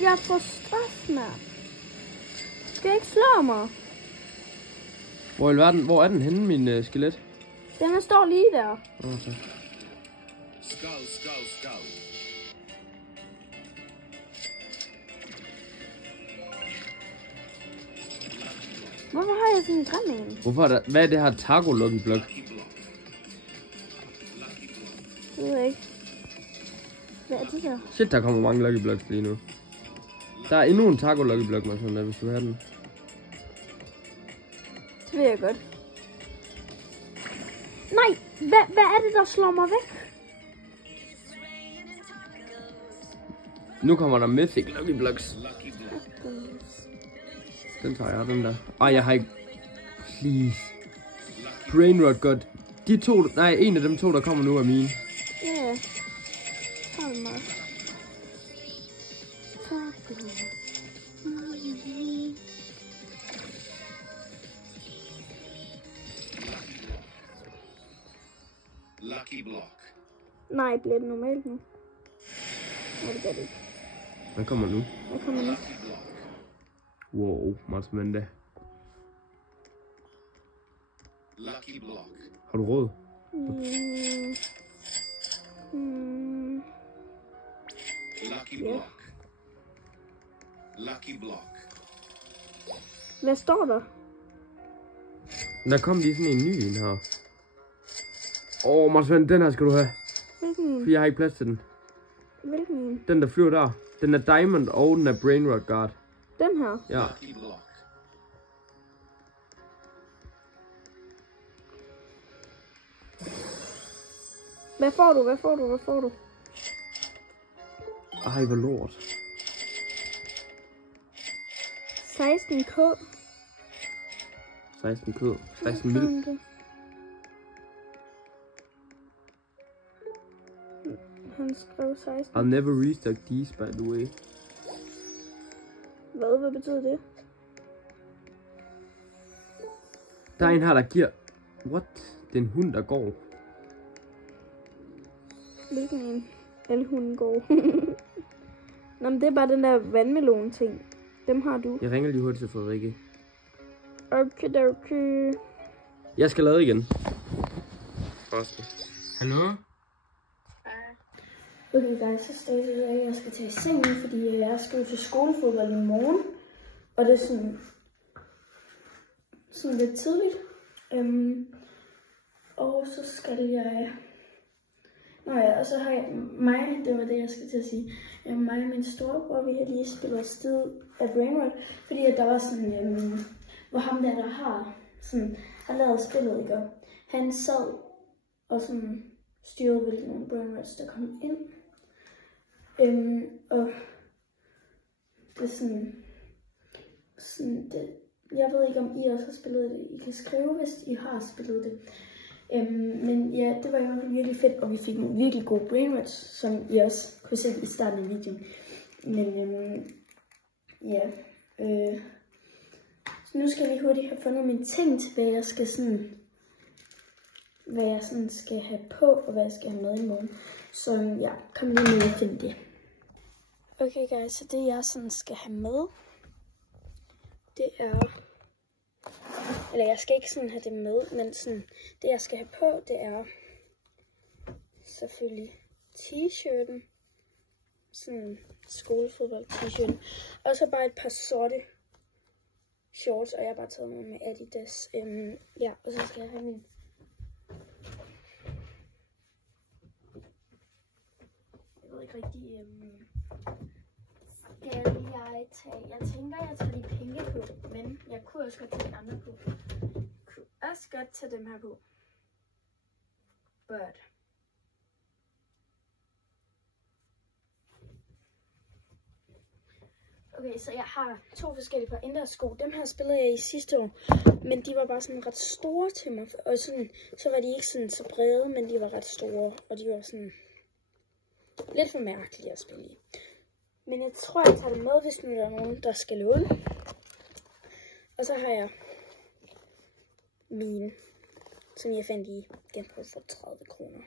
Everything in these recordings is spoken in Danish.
jeg får straf, mand. Skal jeg ikke slå mig? Hvor i verden, hvor er den henne, min skelet? Den står lige der. Okay. Skull. Hvorfor har jeg sådan en grim en? Hvorfor er der, hvad er det her taco lucky block? Det ved jeg ikke. Hvad er det her? Shit, der kommer mange lucky blocks lige nu. Der er endnu en taco lucky block, man sådan der, hvis du har den. Det ved jeg godt. Nej, hvad er det, der slår mig væk? Nu kommer der mythic lucky blocks. Den tager jeg, den der. Ej, jeg har ikke... Please. Brainrot godt. De to... Nej, en af dem to, der kommer nu, er mine. Ja. Hold mig. Lucky block. Nej, bliver det normalt nu? Nej, det gør det ikke. Hvad kommer nu? Hvad kommer nu? Wow, Marsmende. Lucky block. Har du råd? Lucky block. Lucky block. Hvad står der? Der kom lige sådan en ny en her. Marsmende, den her skal du have. Hvilken en? For jeg har ikke plads til den. Hvilken en? Den der flyver der. Den er Diamond og den er Brainrot Guard. Den her? Ja. Lucky block. Hvad får du? Hvad får du? Hvad får du? Ej, hvor lort. 16k. 16 kød. 16 mil. Han skrev 16. I'll never restock these, by the way. Hvad betyder det? Der er en her, der giver... What? Det er en hund, der går. Hvilken en? Alle hunden går. Nå, men det er bare den der vandmelon ting. Dem har du. Jeg ringer lige hurtigt til Frederikke. Okay. Jeg skal lade igen. Hallo? Okay guys, så står jeg ved, at jeg skal tage i seng nu, fordi jeg skal til skolefodbold i morgen. Og det er sådan lidt tidligt. Og så skal jeg... Nå ja, og så har jeg mig, det var det jeg skal til at sige. Mig og min storebror, vi har lige spillet afsted af Brainrot, fordi at der var sådan, hvor ham der har lavet spillet, ikke? Og han sad og sådan styrede, hvilke nogle Brainrots der kom ind. Og det er sådan det, jeg ved ikke om I også har spillet det. I kan skrive, hvis I har spillet det. Men ja, det var i hvert fald virkelig fedt, og vi fik nogle virkelig gode Brainrots, som I også kunne se i starten af videoen. Men ja, så nu skal jeg lige hurtigt have fundet mine ting til, hvad jeg skal have på, og hvad jeg skal have med i morgen. Så ja, kom lige med og find det. Okay guys, så det jeg skal have med, det er... Eller jeg skal ikke have det med, men det jeg skal have på, det er selvfølgelig t-shirten. Sådan skolefodbold t-shirten. Og så bare et par sorte shorts, og jeg har bare taget nogle med Adidas. Ja, og så skal jeg have min... Jeg ved ikke rigtig... Jeg tænker, jeg tager de penge på, men jeg kunne også godt tage de andre på. Jeg kunne også godt tage dem her på. But... Okay, så jeg har to forskellige par indendørssko. Dem her spillede jeg i sidste år, men de var bare sådan ret store til mig. Og så var de ikke så brede, men de var ret store, og de var sådan lidt for mærkelige at spille i. Men jeg tror, jeg tager det med, hvis nu der er nogen, der skal låne. Og så har jeg mine, som jeg fandt i genbrug for 30 kroner.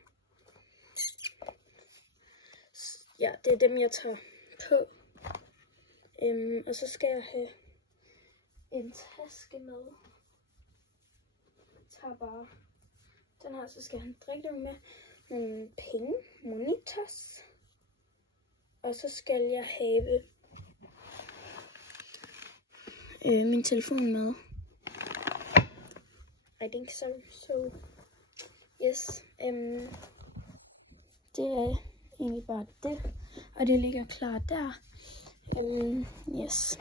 Ja, det er dem, jeg tager på. Og så skal jeg have en taske med. Jeg tager bare den her, så skal jeg have en drikke med. Nogle penge, monitors. Og så skal jeg have min telefon med. I think so. Yes. Det er egentlig bare det. Og det ligger klar der. Yes.